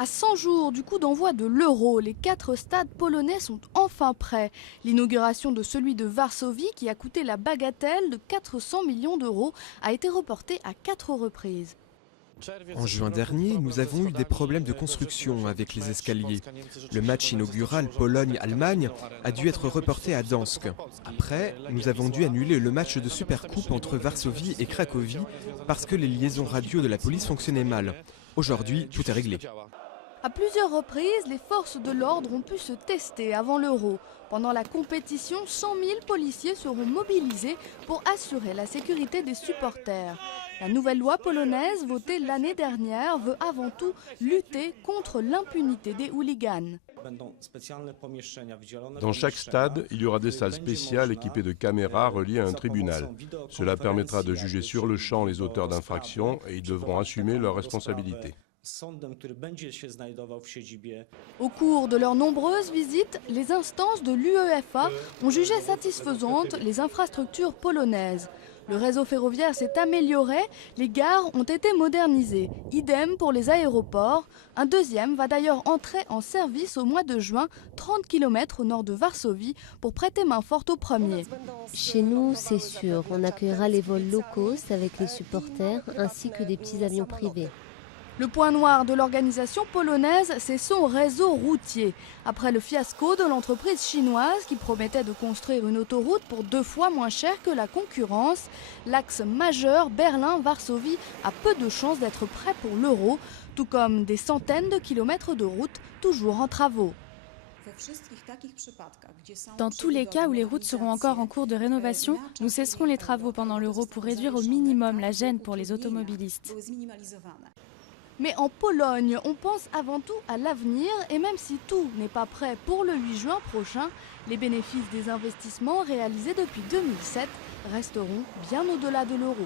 À 100 jours du coup d'envoi de l'Euro, les 4 stades polonais sont enfin prêts. L'inauguration de celui de Varsovie, qui a coûté la bagatelle de 400 millions d'euros, a été reportée à 4 reprises. En juin dernier, nous avons eu des problèmes de construction avec les escaliers. Le match inaugural Pologne-Allemagne a dû être reporté à Gdańsk. Après, nous avons dû annuler le match de Supercoupe entre Varsovie et Cracovie parce que les liaisons radio de la police fonctionnaient mal. Aujourd'hui, tout est réglé. À plusieurs reprises, les forces de l'ordre ont pu se tester avant l'Euro. Pendant la compétition, 100 000 policiers seront mobilisés pour assurer la sécurité des supporters. La nouvelle loi polonaise, votée l'année dernière, veut avant tout lutter contre l'impunité des hooligans. Dans chaque stade, il y aura des salles spéciales équipées de caméras reliées à un tribunal. Cela permettra de juger sur le champ les auteurs d'infractions et ils devront assumer leurs responsabilités. Au cours de leurs nombreuses visites, les instances de l'UEFA ont jugé satisfaisantes les infrastructures polonaises. Le réseau ferroviaire s'est amélioré, les gares ont été modernisées. Idem pour les aéroports. Un deuxième va d'ailleurs entrer en service au mois de juin, 30 km au nord de Varsovie, pour prêter main forte au premier. Chez nous, c'est sûr, on accueillera les vols low cost avec les supporters ainsi que des petits avions privés. Le point noir de l'organisation polonaise, c'est son réseau routier. Après le fiasco de l'entreprise chinoise qui promettait de construire une autoroute pour 2 fois moins cher que la concurrence, l'axe majeur Berlin-Varsovie a peu de chances d'être prêt pour l'Euro, tout comme des centaines de kilomètres de routes toujours en travaux. Dans tous les cas où les routes seront encore en cours de rénovation, nous cesserons les travaux pendant l'Euro pour réduire au minimum la gêne pour les automobilistes. Mais en Pologne, on pense avant tout à l'avenir et même si tout n'est pas prêt pour le 8 juin prochain, les bénéfices des investissements réalisés depuis 2007 resteront bien au-delà de l'Euro.